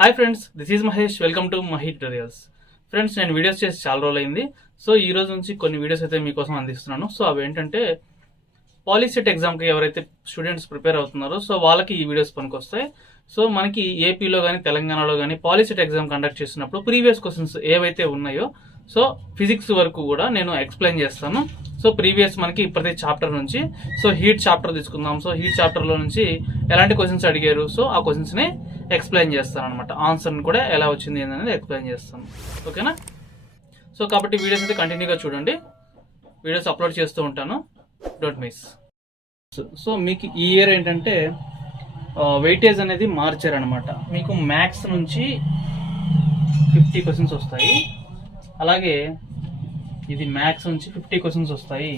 Hi friends, this is Mahesh. Welcome to Mahi tutorials. Friends, నేను videos చేసి చాలా రోజులు అయింది. సో ఈ రోజు నుంచి కొన్ని వీడియోస్ అయితే మీకోసం అందిస్తున్నాను. సో అవి ఏంటంటే పాలిసెట్ ఎగ్జామ్కి ఎవరైతే స్టూడెంట్స్ ప్రిపేర్ అవుతున్నారో సో వాళ్ళకి ఈ వీడియోస్ పనికొస్తాయి. సో మనకి ఏపీలో కానీ తెలంగాణలో కానీ పాలిసెట్ ఎగ్జామ్ కండక్ట్ చేసినప్పుడు ప్రీవియస్ క్వశ్చన్స్ ఏవైతే ఉన్నాయో సో ఫిజిక్స్ వరకు కూడా నేను ఎక్స్ప్లెయిన్ చేస్తాను. సో ప్రీవియస్ మనకి ప్రతి చాప్టర్ నుంచి సో హీట్ చాప్టర్ తీసుకుందాం. సో హీట్ చాప్టర్లో నుంచి ఎలాంటి క్వశ్చన్స్ అడిగారు సో ఆ క్వశ్చన్స్ని ఎక్స్ప్లెయిన్ చేస్తాను అనమాట. ఆన్సర్ని కూడా ఎలా వచ్చింది అనేది ఎక్స్ప్లెయిన్ చేస్తాను. ఓకేనా? సో కాబట్టి వీడియోస్ అయితే కంటిన్యూగా చూడండి. వీడియోస్ అప్లోడ్ చేస్తూ ఉంటాను, డోంట్ మిస్. సో మీకు ఈ ఇయర్ ఏంటంటే వెయిటేజ్ అనేది మార్చారనమాట. మీకు మ్యాథ్స్ నుంచి 50 క్వశ్చన్స్ వస్తాయి, అలాగే ఇది మ్యాథ్స్ నుంచి 50 క్వశ్చన్స్ వస్తాయి,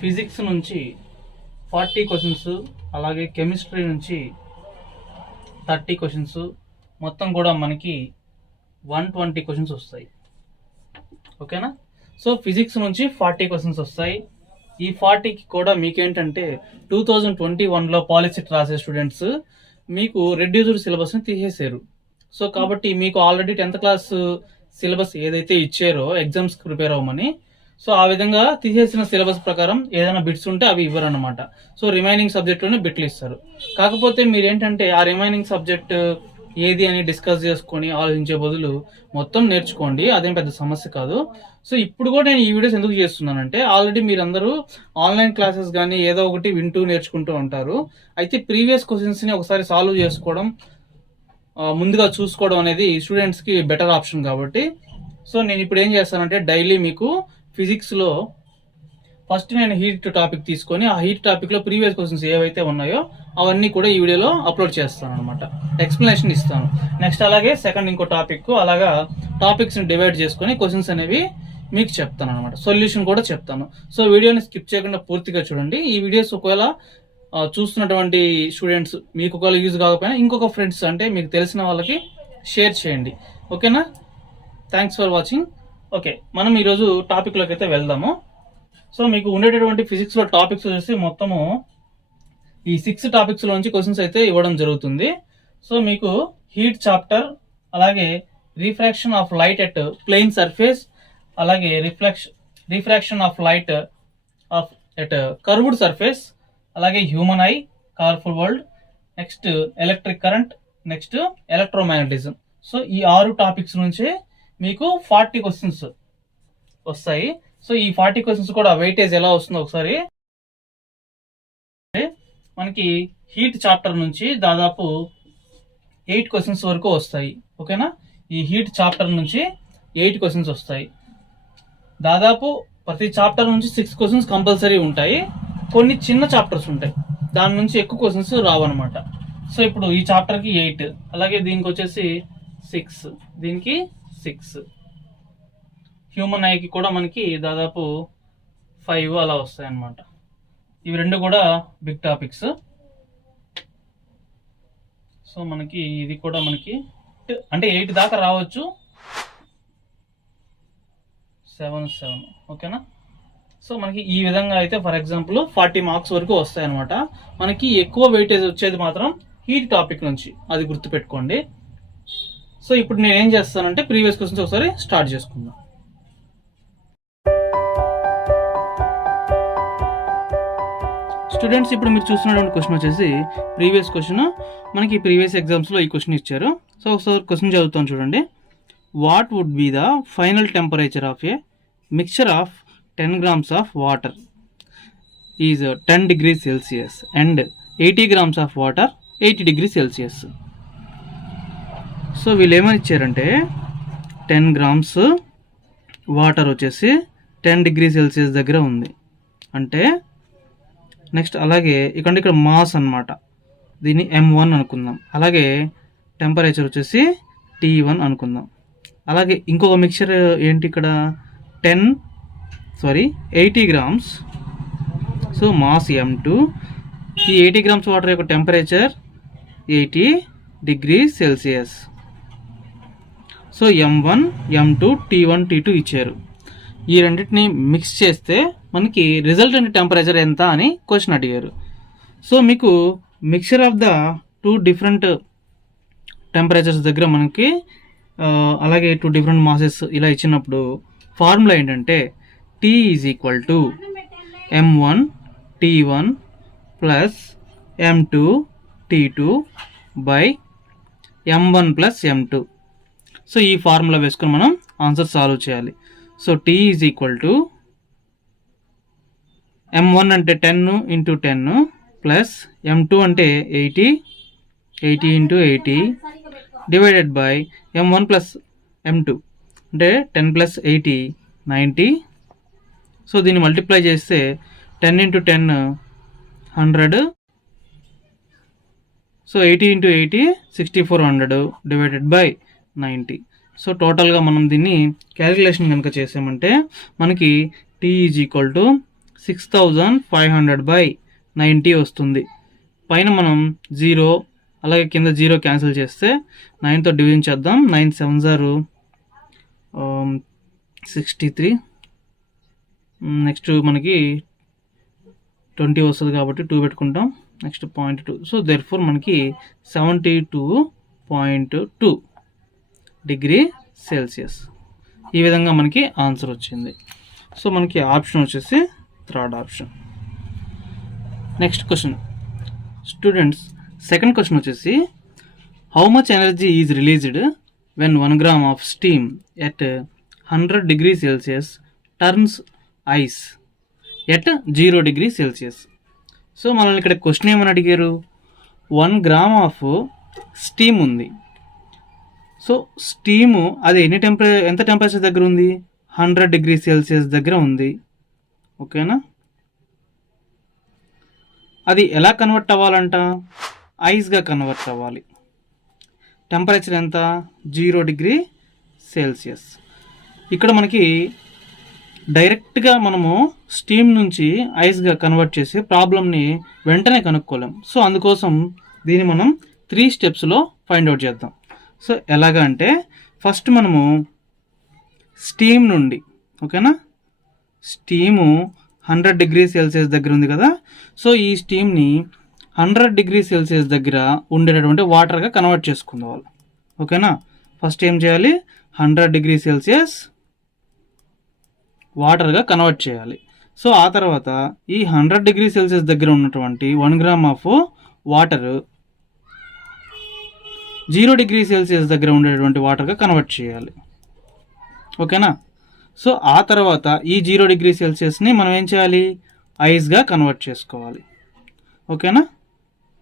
ఫిజిక్స్ నుంచి 40 క్వశ్చన్స్, అలాగే కెమిస్ట్రీ నుంచి 30 క్వశ్చన్స్, మొత్తం కూడా మనకి 120 క్వశ్చన్స్ వస్తాయి. ఓకేనా? సో ఫిజిక్స్ నుంచి 40 క్వశ్చన్స్ వస్తాయి. ఈ 40కి కూడా మీకేంటంటే 2021లో పాలిసెట్ రాసే స్టూడెంట్స్ మీకు రెడ్యూస్డ్ సిలబస్ని తీసేశారు. సో కాబట్టి మీకు ఆల్రెడీ 10th క్లాస్ సిలబస్ ఏదైతే ఇచ్చారో ఎగ్జామ్స్ ప్రిపేర్ అవ్వమని, సో ఆ విధంగా తీసేసిన సిలబస్ ప్రకారం ఏదైనా బిట్స్ ఉంటే అవి ఇవ్వరు అనమాట. సో రిమైనింగ్ సబ్జెక్ట్లోనే బిట్లు ఇస్తారు. కాకపోతే మీరేంటంటే ఆ రిమైనింగ్ సబ్జెక్ట్ ఏది అని డిస్కస్ చేసుకొని ఆలోచించే బదులు మొత్తం నేర్చుకోండి, అదేం పెద్ద సమస్య కాదు. సో ఇప్పుడు కూడా నేను ఈ వీడియోస్ ఎందుకు చేస్తున్నానంటే ఆల్రెడీ మీరందరూ ఆన్లైన్ క్లాసెస్ కానీ ఏదో ఒకటి వింటూ నేర్చుకుంటూ ఉంటారు. అయితే ప్రీవియస్ క్వశ్చన్స్ని ఒకసారి సాల్వ్ చేసుకోవడం, ముందుగా చూసుకోవడం అనేది స్టూడెంట్స్కి బెటర్ ఆప్షన్ కాబట్టి సో నేను ఇప్పుడు ఏం చేస్తానంటే డైలీ మీకు ఫిజిక్స్లో ఫస్ట్ నేను హీట్ టాపిక్ తీసుకొని ఆ హీట్ టాపిక్లో ప్రీవియస్ క్వశ్చన్స్ ఏవైతే ఉన్నాయో అవన్నీ కూడా ఈ వీడియోలో అప్లోడ్ చేస్తాను అనమాట, ఎక్స్ప్లెనేషన్ ఇస్తాను. నెక్స్ట్ అలాగే సెకండ్ ఇంకో టాపిక్, అలాగా టాపిక్స్ని డివైడ్ చేసుకొని క్వశ్చన్స్ అనేవి మీకు చెప్తాను అనమాట, సొల్యూషన్ కూడా చెప్తాను. సో వీడియోని స్కిప్ చేయకుండా పూర్తిగా చూడండి. ఈ వీడియోస్ ఒకవేళ చూస్తున్నటువంటి స్టూడెంట్స్ మీకు ఒకవేళ యూజ్ కాకపోయినా ఇంకొక ఫ్రెండ్స్ అంటే మీకు తెలిసిన వాళ్ళకి షేర్ చేయండి. ఓకేనా? Thanks for watching. ఓకే, మనం ఈరోజు టాపిక్లోకి అయితే వెళ్దాము. సో మీకు ఉండేటటువంటి ఫిజిక్స్లో టాపిక్స్ వచ్చేసి మొత్తము ఈ 6 టాపిక్స్లోంచి క్వశ్చన్స్ అయితే ఇవ్వడం జరుగుతుంది. సో మీకు హీట్ చాప్టర్, అలాగే refraction of light at plain surface, అలాగే refraction of light at curved surface, అలాగే human eye, colourful world, next electric current, next electromagnetism. So ఈ 6 టాపిక్స్ నుంచి మీకు 40 క్వశ్చన్స్ వస్తాయి. సో ఈ 40 క్వశ్చన్స్ కూడా వెయిటేజ్ ఎలా వస్తుందో ఒకసారి. మనకి హీట్ చాప్టర్ నుంచి దాదాపు 8 క్వశ్చన్స్ వరకు వస్తాయి. ఓకేనా? ఈ హీట్ చాప్టర్ నుంచి 8 క్వశ్చన్స్ వస్తాయి. దాదాపు ప్రతి చాప్టర్ నుంచి 6 క్వశ్చన్స్ కంపల్సరీ ఉంటాయి. కొన్ని చిన్న చాప్టర్స్ ఉంటాయి, దాని నుంచి ఎక్కువ క్వశ్చన్స్ రావన్నమాట. సో ఇప్పుడు ఈ చాప్టర్కి 8, అలాగే దీనికి వచ్చేసి 6, దీనికి 6, హ్యూమన్ ఐకి కూడా మనకి దాదాపు 5 అలా వస్తాయి అన్నమాట. ఇవి రెండు కూడా బిగ్ టాపిక్స్. సో మనకి ఇది కూడా మనకి అంటే 8 దాకా రావచ్చు, 7. ఓకేనా? సో మనకి ఈ విధంగా అయితే ఫర్ ఎగ్జాంపుల్ 40 మార్క్స్ వరకు వస్తాయి అనమాట. మనకి ఎక్కువ వెయిటేజ్ వచ్చేది మాత్రం హీట్ టాపిక్ నుంచి, అది గుర్తుపెట్టుకోండి. సో ఇప్పుడు నేను ఏం చేస్తానంటే ప్రీవియస్ క్వశ్చన్స్ ఒకసారి స్టార్ట్ చేసుకుందాం. స్టూడెంట్స్, ఇప్పుడు మీరు చూస్తున్నటువంటి క్వశ్చన్ వచ్చేసి ప్రీవియస్ క్వశ్చన్. మనకి ప్రీవియస్ ఎగ్జామ్స్లో ఈ క్వశ్చన్ ఇచ్చారు. సో ఒకసారి క్వశ్చన్ చదువుతాను చూడండి. What would be the final temperature of a mixture of 10 grams of water is 10 degrees Celsius and 80 grams of water 80 degrees Celsius. So వీళ్ళు ఏమని ఇచ్చారంటే 10 grams వాటర్ వచ్చేసి 10 degrees Celsius దగ్గర ఉంది అంటే నెక్స్ట్ అలాగే ఇక్కడ మాస్ అన్నమాట, దీన్ని M1 అనుకుందాం. అలాగే టెంపరేచర్ వచ్చేసి T1 అనుకుందాం. అలాగే ఇంకొక మిక్చర్ ఏంటి ఇక్కడ 80 grams. సో మాస్ M2, ఈ 80 grams వాటర్ యొక్క temperature 80 degrees Celsius. So M1, M2, T1, T2 ఇచ్చారు. ఈ రెండింటిని మిక్స్ చేస్తే మనకి రిజల్టెంట్ టెంపరేచర్ ఎంత అని క్వశ్చన్ అడిగారు. సో మీకు mixture of the 2 different temperatures దగ్గర మనకి అలాగే 2 డిఫరెంట్ మాసెస్ ఇలా ఇచ్చినప్పుడు ఫార్ములా ఏంటంటే T is equal to M1 T1 plus M2 T2 by M1 plus M2. So ఈ ఫార్ములా వేసుకొని మనం ఆన్సర్ సాల్వ్ చేయాలి. So T is equal to M1 అంటే 10 ఇంటూ 10 ప్లస్ M2 అంటే 80 into 80 divided by M1 plus M2 అంటే 10 plus 80 90. So దీన్ని multiply చేస్తే 10 into 10 100. So 80 into 80 6400 divided by 90. So టోటల్గా మనం దీన్ని క్యాలిక్యులేషన్ కనుక చేసామంటే మనకి T is equal to 6500 by 90 వస్తుంది. పైన మనం 0 అలాగే కింద 0 క్యాన్సిల్ చేస్తే 9తో డివిజన్ చేద్దాం. 9 7 0 63. నెక్స్ట్ మనకి 20 వస్తుంది కాబట్టి 2 పెట్టుకుంటాం. నెక్స్ట్ 0.2. సో దేర్ఫోర్ మనకి 72.2 డిగ్రీ సెల్సియస్. ఈ విధంగా మనకి ఆన్సర్ వచ్చింది. సో మనకి ఆప్షన్ వచ్చేసి third option. Next question students, second question వచ్చేసి how much energy is released when 1 gram of steam at 100 degree Celsius turns ice at 0 degree Celsius. So మనల్ని ఇక్కడ క్వశ్చన్ ఏమని అడిగారు, 1 గ్రామ్ ఆఫ్ స్టీమ్ ఉంది. So steam అది ఎంత temperature దగ్గర ఉంది, 100 డిగ్రీ సెల్సియస్ దగ్గర ఉంది. ఓకేనా, అది ఎలా కన్వర్ట్ అవ్వాలంట, ఐస్గా కన్వర్ట్ అవ్వాలి. టెంపరేచర్ ఎంత, 0 డిగ్రీ సెల్సియస్. ఇక్కడ మనకి డైరెక్ట్గా మనము స్టీమ్ నుంచి ఐస్గా కన్వర్ట్ చేసి ప్రాబ్లమ్ని వెంటనే కనుక్కోలేం. సో అందుకోసం దీన్ని మనం 3 స్టెప్స్లో ఫైండ్ అవుట్ చేద్దాం. సో ఎలాగా అంటే ఫస్ట్ మనము స్టీమ్ నుండి, ఓకేనా, స్టీము 100 డిగ్రీ సెల్సియస్ దగ్గర ఉంది కదా. సో ఈ స్టీమ్ని 100 డిగ్రీ సెల్సియస్ దగ్గర ఉండేటటువంటి వాటర్గా కన్వర్ట్ చేసుకుందాం. ఓకేనా, ఫస్ట్ ఏం చేయాలి, 100 డిగ్రీ సెల్సియస్ వాటర్గా కన్వర్ట్ చేయాలి. సో ఆ తర్వాత ఈ 100 డిగ్రీ సెల్సియస్ దగ్గర ఉన్నటువంటి 1 gram of water 0 degree Celsius దగ్గర ఉండేటువంటి వాటర్గా కన్వర్ట్ చేయాలి. ఓకేనా, సో ఆ తర్వాత ఈ 0 డిగ్రీ సెల్సియస్ని మనం ఏం చేయాలి, ఐస్గా కన్వర్ట్ చేసుకోవాలి. ఓకేనా,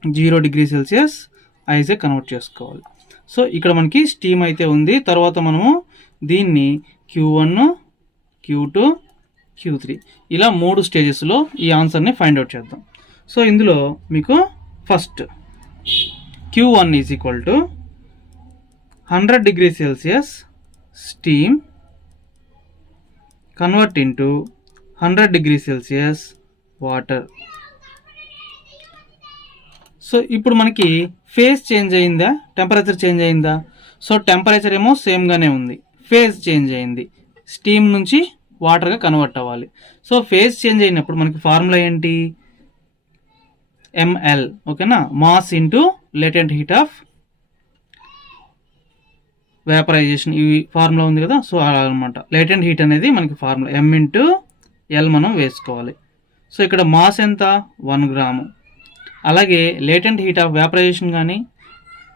0 డిగ్రీ సెల్సియస్ ఐస్గా కన్వర్ట్ చేసుకోవాలి. సో ఇక్కడ మనకి స్టీమ్ అయితే ఉంది. తర్వాత మనము దీన్ని Q1 Q2 Q3 ఇలా 3 స్టేజెస్లో ఈ ఆన్సర్ని ఫైండ్ అవుట్ చేద్దాం. సో ఇందులో మీకు first Q1 is equal to 100 degree Celsius steam convert into 100 degree Celsius water. So ఇప్పుడు మనకి ఫేజ్ చేంజ్ అయిందా, టెంపరేచర్ చేంజ్ అయిందా? సో టెంపరేచర్ ఏమో సేమ్గానే ఉంది, ఫేజ్ చేంజ్ అయింది, స్టీమ్ నుంచి వాటర్గా కన్వర్ట్ అవ్వాలి. సో ఫేజ్ చేంజ్ అయినప్పుడు మనకి ఫార్ములా ఏంటి, ML. ఓకేనా, mass into latent heat of vaporisation. ఈ ఫార్ములా ఉంది కదా, సో అలా అనమాట. లేటెంట్ హీట్ అనేది మనకి ఫార్ములా M ఇంటూ L మనం వేసుకోవాలి. సో ఇక్కడ మాస్ ఎంత, 1 గ్రాము. అలాగే లేటెంట్ హీట్ ఆఫ్ వేపరైజేషన్ కానీ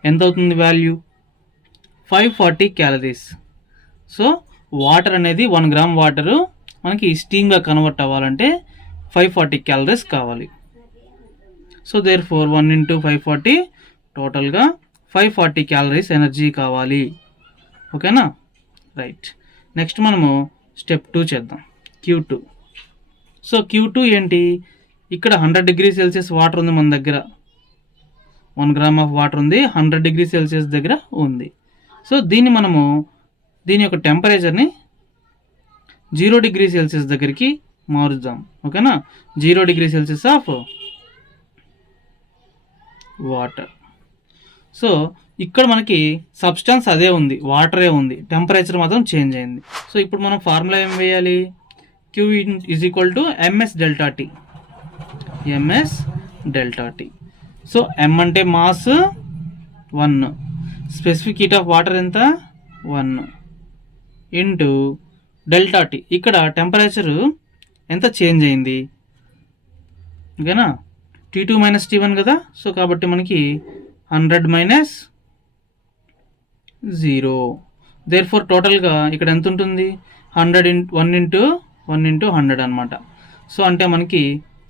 ఎంత అవుతుంది వాల్యూ, 540 క్యాలరీస్. సో వాటర్ అనేది 1 గ్రామ్ వాటరు మనకి స్టీమ్గా కన్వర్ట్ అవ్వాలంటే 540 క్యాలరీస్ కావాలి. సో దేర్ ఫోర్ 1 ఇంటూ 540 టోటల్గా 540 క్యాలరీస్ ఎనర్జీ కావాలి. ఓకేనా, రైట్. నెక్స్ట్ మనము స్టెప్ 2 చేద్దాం, Q2. సో Q2 ఏంటి, ఇక్కడ 100 డిగ్రీ సెల్సియస్ వాటర్ ఉంది మన దగ్గర, 1 గ్రామ్ ఆఫ్ వాటర్ ఉంది, 100 డిగ్రీ సెల్సియస్ దగ్గర ఉంది. సో దీన్ని మనము దీని యొక్క టెంపరేచర్ని 0 డిగ్రీ సెల్సియస్ దగ్గరికి మారుద్దాం. ఓకేనా, 0 degree Celsius of water. So ఇక్కడ మనకి సబ్స్టెన్స్ అదే ఉంది, వాటరే ఉంది, టెంపరేచర్ మాత్రం చేంజ్ అయింది. సో ఇప్పుడు మనం ఫార్ములా ఏం వేయాలి, Q is equal to MS delta T. MS delta T. So M అంటే mass 1, specific heat of water ఎంత 1 ఇంటూ డెల్టా టీ. ఇక్కడ టెంపరేచరు ఎంత చేంజ్ అయింది, ఓకేనా, T2 మైనస్ T1 కదా. సో కాబట్టి మనకి 100 మైనస్ 0. దేర్ ఫోర్ టోటల్గా ఇక్కడ ఎంత ఉంటుంది 1 ఇంటూ 100 అనమాట. సో అంటే మనకి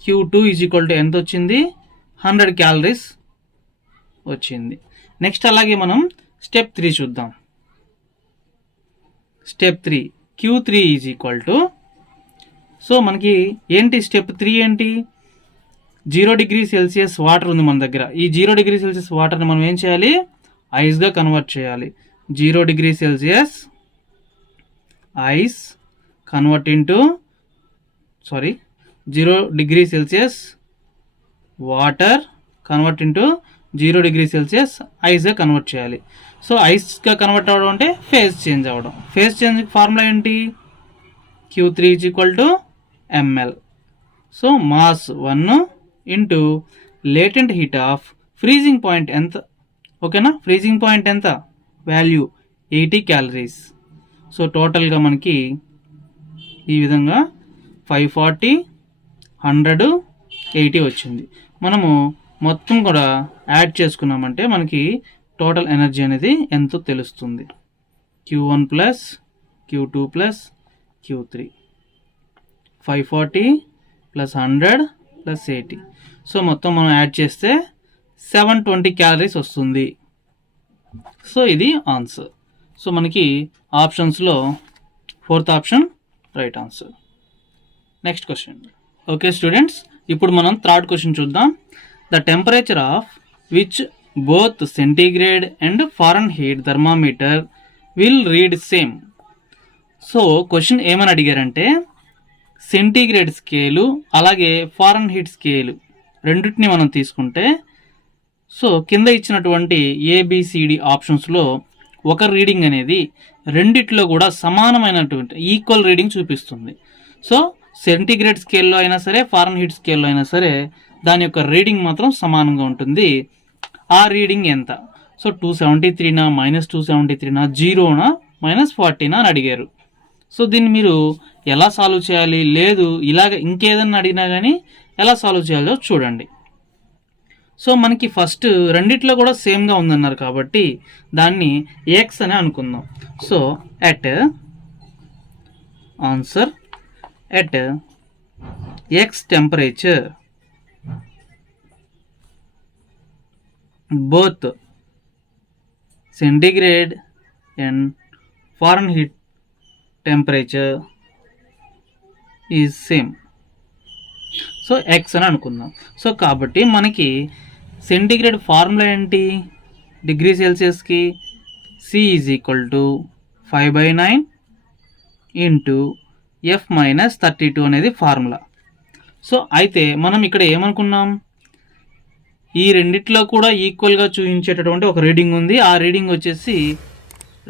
Q2 ఈజ్ ఈక్వల్ టు ఎంత వచ్చింది 100 క్యాలరీస్ వచ్చింది. నెక్స్ట్ అలాగే మనం స్టెప్ 3 చూద్దాం. Step 3 Q3 is equal to, so మనకి ఏంటి స్టెప్ 3 ఏంటి, 0 డిగ్రీ సెల్సియస్ వాటర్ ఉంది మన దగ్గర. ఈ 0 డిగ్రీ సెల్సియస్ వాటర్ని మనం ఏం చేయాలి, ఐస్గా కన్వర్ట్ చేయాలి. 0 degree Celsius ice convert into 0 degree Celsius water convert into 0 degree Celsius ఐస్గా కన్వర్ట్ చేయాలి. సో ఐస్గా కన్వర్ట్ అవ్వడం అంటే ఫేజ్ చేంజ్ అవ్వడం. ఫేజ్ చేంజ్ ఫార్ములా ఏంటి, Q3 is equal to ml. So mass 1 into latent heat of freezing point ఎంత, ఓకేనా, freezing point ఎంత వాల్యూ 80 క్యాలరీస్. సో టోటల్గా మనకి ఈ విధంగా 540, 100, 80 వచ్చింది. మనము మొత్తం కూడా యాడ్ చేసుకున్నామంటే మనకి టోటల్ ఎనర్జీ అనేది ఎంతో తెలుస్తుంది. Q1 plus Q2 plus Q3, 540 plus 100 plus 80. So మొత్తం మనం యాడ్ చేస్తే 720 క్యాలరీస్ వస్తుంది. సో ఇది ఆన్సర్. సో మనకి ఆప్షన్స్లో 4th option right answer. Next question. Okay students, ఇప్పుడు మనం 3rd క్వశ్చన్ చూద్దాం. The temperature of which both centigrade and Fahrenheit thermometer will read same. So question ఏమని అడిగారంటే సెంటీగ్రేడ్ స్కేలు అలాగే ఫారెన్హీట్ స్కేలు రెండింటిని మనం తీసుకుంటే, సో కింద ఇచ్చినటువంటి ABCD ఆప్షన్స్లో ఒక రీడింగ్ అనేది రెండిట్లో కూడా సమానమైనటువంటి ఈక్వల్ రీడింగ్ చూపిస్తుంది. సో సెంటీగ్రేడ్ స్కేల్లో అయినా సరే ఫారెన్హీట్ స్కేల్లో అయినా సరే దాని యొక్క రీడింగ్ మాత్రం సమానంగా ఉంటుంది. ఆ రీడింగ్ ఎంత, సో 273నా -273నా 0నా -40నా అని అడిగారు. సో దీన్ని మీరు ఎలా సాల్వ్ చేయాలి, లేదు ఇలాగ ఇంకేదన్నా అడిగినా కానీ ఎలా సాల్వ్ చేయాలో చూడండి. సో మనకి ఫస్ట్ రెండిట్లో కూడా సేమ్గా ఉందన్నారు కాబట్టి దాన్ని ఎక్స్ అని అనుకుందాం. So at answer at X temperature both centigrade and Fahrenheit temperature is same. So X అని అనుకుందాం. సో కాబట్టి మనకి సెంటిగ్రేడ్ ఫార్ములా ఏంటి, డిగ్రీ సెల్సియస్కి C is equal to 5/9 into F - 32 అనేది ఫార్ములా. సో అయితే మనం ఇక్కడ ఏమనుకున్నాం, ఈ రెండిట్లో కూడా ఈక్వల్గా చూపించేటటువంటి ఒక రీడింగ్ ఉంది. ఆ రీడింగ్ వచ్చేసి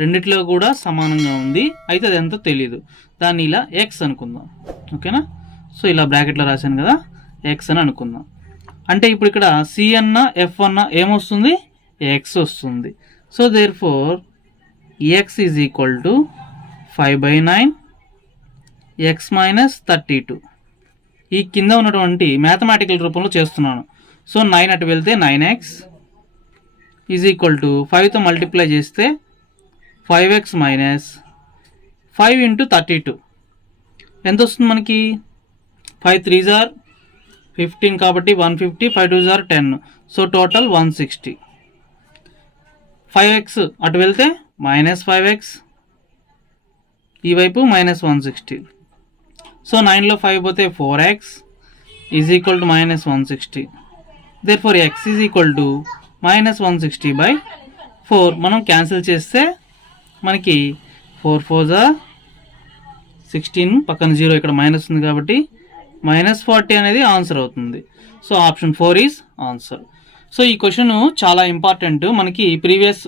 రెండిట్లో కూడా సమానంగా ఉంది. అయితే అది ఎంతో తెలీదు. దాన్ని ఇలా ఎక్స్ అనుకుందాం, ఓకేనా. సో ఇలా బ్రాకెట్లో రాశాను కదా, ఎక్స్ అని అనుకుందాం. అంటే ఇప్పుడు ఇక్కడ C అన్న F అన్న ఏమొస్తుంది, ఎక్స్ వస్తుంది. So therefore x is equal to 5/9 x - 32. ఈ కింద ఉన్నటువంటి మ్యాథమెటికల్ రూపంలో చేస్తున్నాను. సో 9 అటు వెళ్తే 9x ఈజ్ ఈక్వల్ టు 5తో మల్టిప్లై చేస్తే 5x - 5 ఇంటూ 32 ఎంత వస్తుంది మనకి, 5 3s are 15 కాబట్టి 150, 5 2s are 10. So total 160. 5x అటు వెళ్తే -5x, ఈ వైపు -160. సో 9లో 5 పోతే 4x is equal to -160. Therefore x is equal to -160/4. మనం క్యాన్సిల్ చేస్తే మనకి 4 4s are 16, పక్కన 0 ఇక్కడ మైనస్ ఉంది కాబట్టి -40 అనేది ఆన్సర్ అవుతుంది. So option 4 is answer. So ఈ క్వశ్చన్ చాలా ఇంపార్టెంట్, మనకి ప్రీవియస్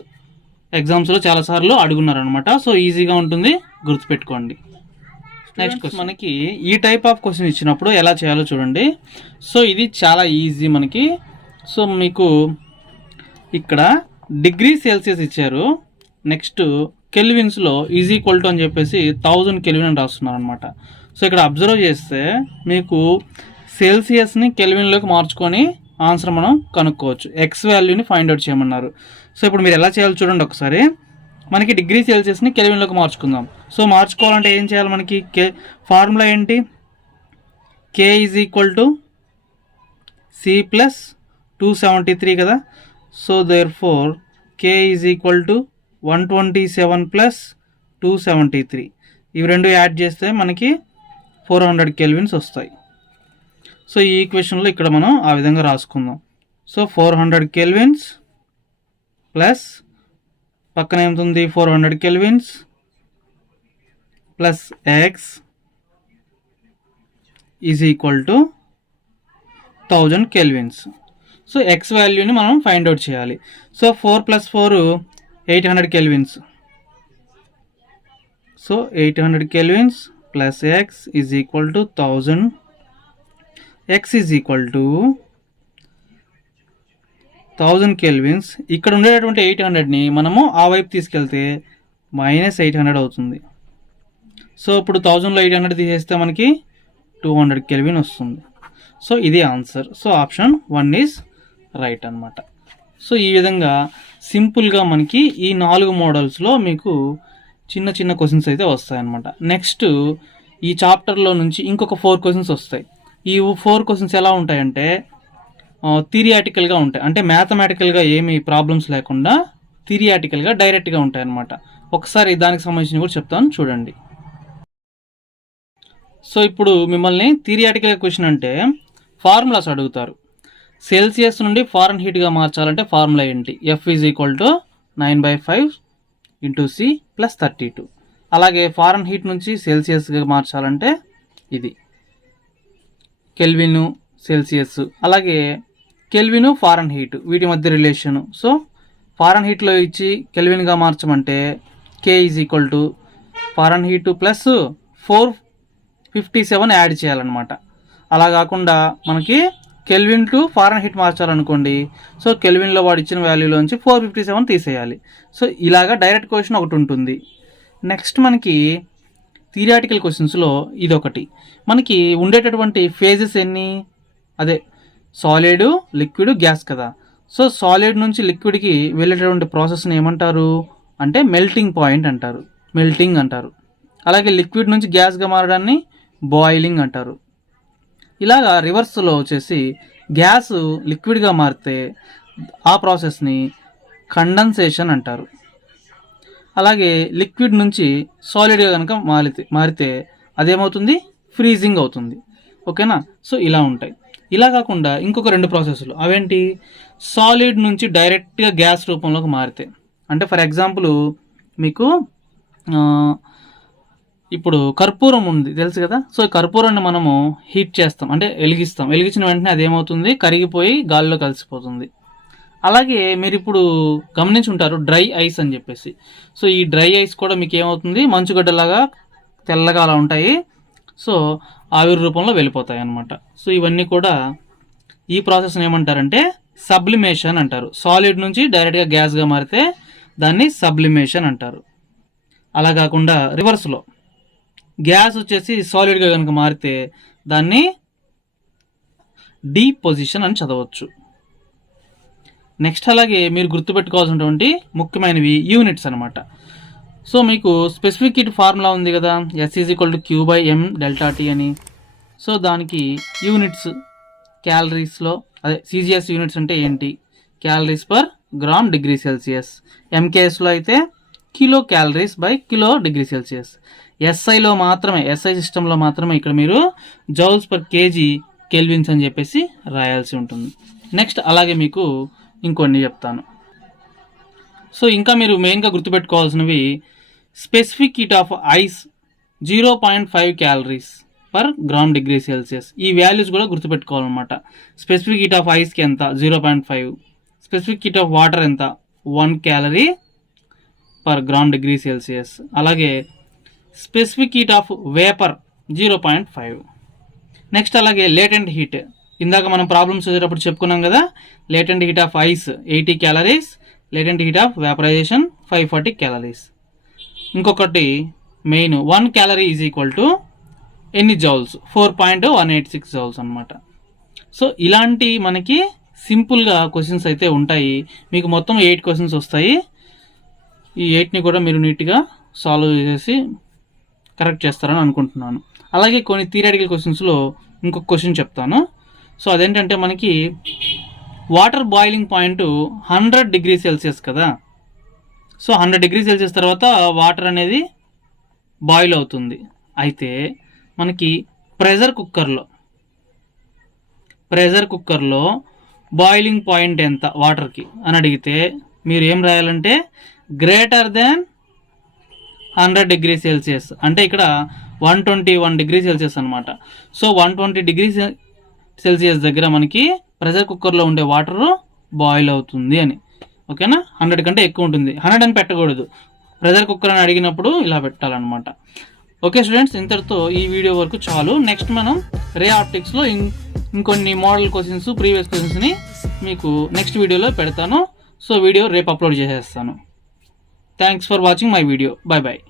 ఎగ్జామ్స్లో చాలాసార్లు అడుగున్నారనమాట. సో ఈజీగా ఉంటుంది, గుర్తుపెట్టుకోండి. నెక్స్ట్ క్వశ్చన్, మనకి ఈ టైప్ ఆఫ్ క్వశ్చన్ ఇచ్చినప్పుడు ఎలా చేయాలో చూడండి. సో ఇది చాలా ఈజీ మనకి. సో మీకు ఇక్కడ డిగ్రీ సెల్సియస్ ఇచ్చారు, నెక్స్ట్ కెల్విన్స్లో ఈజ్ ఈక్వల్ టు అని చెప్పేసి 1000 కెల్విన్ అని రాస్తున్నారు అనమాట. సో ఇక్కడ అబ్జర్వ్ చేస్తే మీకు సెల్సియస్ని కెల్విన్లోకి మార్చుకొని ఆన్సర్ మనం కనుక్కోవచ్చు. ఎక్స్ వాల్యూని ఫైండ్ అవుట్ చేయమన్నారు. సో ఇప్పుడు మీరు ఎలా చేయాలో చూడండి ఒకసారి. మనకి డిగ్రీ సెల్సియస్ని కెల్విన్లోకి మార్చుకుందాం. సో మార్చుకోవాలంటే ఏం చేయాలి, మనకి ఫార్ములా ఏంటి, K is equal to C plus 273 కదా. So therefore K is equal to 127 plus 273, ఇవి రెండు యాడ్ చేస్తే మనకి 400 కెల్విన్స్ వస్తాయి. సో ఈ ఈక్వేషన్లో ఇక్కడ మనం ఆ విధంగా రాసుకుందాం. సో 400 కెల్విన్స్ ప్లస్ పక్కన ఏమవుతుంది 400 kelvins plus X is equal to 1000 kelvins. So X వాల్యూని మనం ఫైండ్ అవుట్ చేయాలి. So 4 + 4 800 kelvins. So 800 kelvins plus X is equal to 1000. X is equal to 1000 kelvins. ఇక్కడ ఉండేటటువంటి 800ని మనము ఆ వైపు తీసుకెళ్తే -800 అవుతుంది. సో ఇప్పుడు 1000లో 800 తీసేస్తే మనకి 200 కెల్విన్ వస్తుంది. సో ఇది answer. So option 1 is right అనమాట. సో ఈ విధంగా సింపుల్గా మనకి ఈ 4 మోడల్స్లో మీకు చిన్న చిన్న క్వశ్చన్స్ అయితే వస్తాయన్నమాట. నెక్స్ట్ ఈ చాప్టర్లో నుంచి ఇంకొక 4 క్వశ్చన్స్ వస్తాయి. ఈ 4 క్వశ్చన్స్ ఎలా ఉంటాయంటే థిరియాటికల్గా ఉంటాయి, అంటే మ్యాథమెటికల్గా ఏమి ప్రాబ్లమ్స్ లేకుండా థిరియాటికల్గా డైరెక్ట్గా ఉంటాయి అన్నమాట. ఒకసారి దానికి సంబంధించి కూడా చెప్తాను చూడండి. సో ఇప్పుడు మిమ్మల్ని థిరియాటికల్ క్వశ్చన్ అంటే ఫార్ములాస్ అడుగుతారు. సెల్సియస్ నుండి ఫారెన్ హీట్గా మార్చాలంటే ఫార్ములా ఏంటి, F is equal to 9/5 × C + 32. అలాగే ఫారెన్ హీట్ నుంచి సెల్సియస్గా మార్చాలంటే ఇది కెల్విన్ సెల్సియస్. అలాగే కెల్విన్ ఫారెన్ హీట్ వీటి మధ్య రిలేషను. సో ఫారెన్ హీట్లో ఇచ్చి కెల్విన్గా మార్చమంటే K is equal to Fahrenheit plus 457 add చేయాలన్నమాట. అలా కాకుండా మనకి కెల్విన్ టు ఫారెన్ హీట్ మార్చాలనుకోండి, సో కెల్విన్లో వాడు ఇచ్చిన వాల్యూలోంచి 457 తీసేయాలి. సో ఇలాగా డైరెక్ట్ క్వశ్చన్ ఒకటి ఉంటుంది. నెక్స్ట్ మనకి థియరిటికల్ క్వశ్చన్స్లో ఇదొకటి. మనకి ఉండేటటువంటి ఫేజెస్ ఎన్ని, అదే సాలిడ్, లిక్విడ్, గ్యాస్ కదా. సో సాలిడ్ నుంచి లిక్విడ్కి వెళ్ళేటటువంటి ప్రాసెస్ని ఏమంటారు అంటే మెల్టింగ్ పాయింట్ అంటారు, మెల్టింగ్ అంటారు. అలాగే లిక్విడ్ నుంచి గ్యాస్గా మారడాన్ని బాయిలింగ్ అంటారు. ఇలాగా రివర్స్లో వచ్చేసి గ్యాస్ లిక్విడ్గా మారితే ఆ ప్రాసెస్ని కండెన్సేషన్ అంటారు. అలాగే లిక్విడ్ నుంచి సాలిడ్గా కనుక మారితే అదేమవుతుంది, ఫ్రీజింగ్ అవుతుంది. ఓకేనా. సో ఇలా ఉంటాయి. ఇలా కాకుండా ఇంకొక 2 ప్రాసెస్లు అవేంటి, సాలిడ్ నుంచి డైరెక్ట్గా గ్యాస్ రూపంలోకి మారితే, అంటే ఫర్ ఎగ్జాంపుల్ మీకు ఇప్పుడు కర్పూరం ఉంది తెలుసు కదా. సో కర్పూరాన్ని మనము హీట్ చేస్తాం, అంటే వెలిగిస్తాం. వెలిగించిన వెంటనే అదేమవుతుంది, కరిగిపోయి గాలిలో కలిసిపోతుంది. అలాగే మీరు ఇప్పుడు గమనించి ఉంటారు డ్రై ఐస్ అని చెప్పేసి. సో ఈ డ్రై ఐస్ కూడా మీకు ఏమవుతుంది, మంచుగడ్డలాగా తెల్లగా అలా ఉంటాయి. సో ఆవిరి రూపంలో వెళ్ళిపోతాయి అన్నమాట. సో ఇవన్నీ కూడా ఈ ప్రాసెస్ని ఏమంటారంటే సబ్లిమేషన్ అంటారు. సాలిడ్ నుంచి డైరెక్ట్గా గ్యాస్గా మారితే దాన్ని సబ్లిమేషన్ అంటారు. అలా కాకుండా రివర్స్లో గ్యాస్ వచ్చేసి సాలిడ్గా కనుక మారితే దాన్ని డీపోజిషన్ అని చదవచ్చు. నెక్స్ట్ అలాగే మీరు గుర్తుపెట్టుకోవాల్సినటువంటి ముఖ్యమైనవి యూనిట్స్ అనమాట. సో మీకు స్పెసిఫిక్ హీట్ ఫార్ములా ఉంది కదా, S is equal to Q/m∆T అని. సో దానికి యూనిట్స్ క్యాలరీస్లో, అదే CGS యూనిట్స్ అంటే ఏంటి, calories per gram degree Celsius. MKSలో అయితే kilo calories by kilo degree Celsius. SIలో మాత్రమే, SI సిస్టంలో మాత్రమే ఇక్కడ మీరు జౌల్స్ పర్ కేజీ కెల్విన్స్ అని చెప్పేసి రాయాల్సి ఉంటుంది. నెక్స్ట్ అలాగే మీకు ఇంకొన్ని చెప్తాను. సో ఇంకా మీరు మెయిన్గా గుర్తుపెట్టుకోవాల్సినవి specific heat of ice 0.5 calories per gram degree Celsius. ఈ వాల్యూస్ కూడా గుర్తుపెట్టుకోవాలన్నమాట. స్పెసిఫిక్ హీట్ ఆఫ్ ఐస్కి ఎంత 0.5, స్పెసిఫిక్ హీట్ ఆఫ్ వాటర్ ఎంత 1 calorie per gram degree Celsius. అలాగే specific heat of vapour 0.5. Next అలాగే లేటెంట్ హీట్, ఇందాక మనం ప్రాబ్లమ్స్ చేసేటప్పుడు చెప్పుకున్నాం కదా, latent heat of ice 80 calories, latent heat of vaporisation 540 calories. ఇంకొకటి main 1 calorie is equal to ఎన్ని జౌల్స్, 4.186 జౌల్స్ అనమాట. సో ఇలాంటి మనకి సింపుల్గా క్వశ్చన్స్ అయితే ఉంటాయి. మీకు మొత్తం 8 క్వశ్చన్స్ వస్తాయి. ఈ 8ని కూడా మీరు నీట్గా సాల్వ్ చేసి కరెక్ట్ చేస్తారని అనుకుంటున్నాను. అలాగే కొన్ని థియరిటికల్ క్వశ్చన్స్లో ఇంకొక క్వశ్చన్ చెప్తాను. సో అదేంటంటే మనకి water boiling point 100 degree Celsius కదా. సో 100 డిగ్రీ సెల్సియస్ తర్వాత వాటర్ అనేది బాయిల్ అవుతుంది. అయితే మనకి ప్రెషర్ కుక్కర్లో బాయిలింగ్ పాయింట్ ఎంత వాటర్కి అని అడిగితే మీరు ఏం రాయాలంటే గ్రేటర్ దెన్ 100 డిగ్రీ సెల్సియస్, అంటే ఇక్కడ 121 డిగ్రీ సెల్సియస్ అనమాట. సో 120 డిగ్రీ సెల్సియస్ దగ్గర మనకి ప్రెషర్ కుక్కర్లో ఉండే వాటర్ బాయిల్ అవుతుంది అని. ఓకేనా, 100 కంటే ఎక్కువ ఉంటుంది. 100 అని పెట్టకూడదు, ప్రెషర్ కుక్కర్ అని అడిగినప్పుడు ఇలా పెట్టాలన్నమాట. ఓకే స్టూడెంట్స్, ఇంతటితో ఈ వీడియో వరకు చాలు. నెక్స్ట్ మనం రే ఆప్టిక్స్లో ఇంకొన్ని మోడల్ క్వశ్చన్స్, ప్రీవియస్ క్వశ్చన్స్ని మీకు నెక్స్ట్ వీడియోలో పెడతాను. సో వీడియో రేపు అప్లోడ్ చేసేస్తాను. Thanks for watching my video. Bye bye.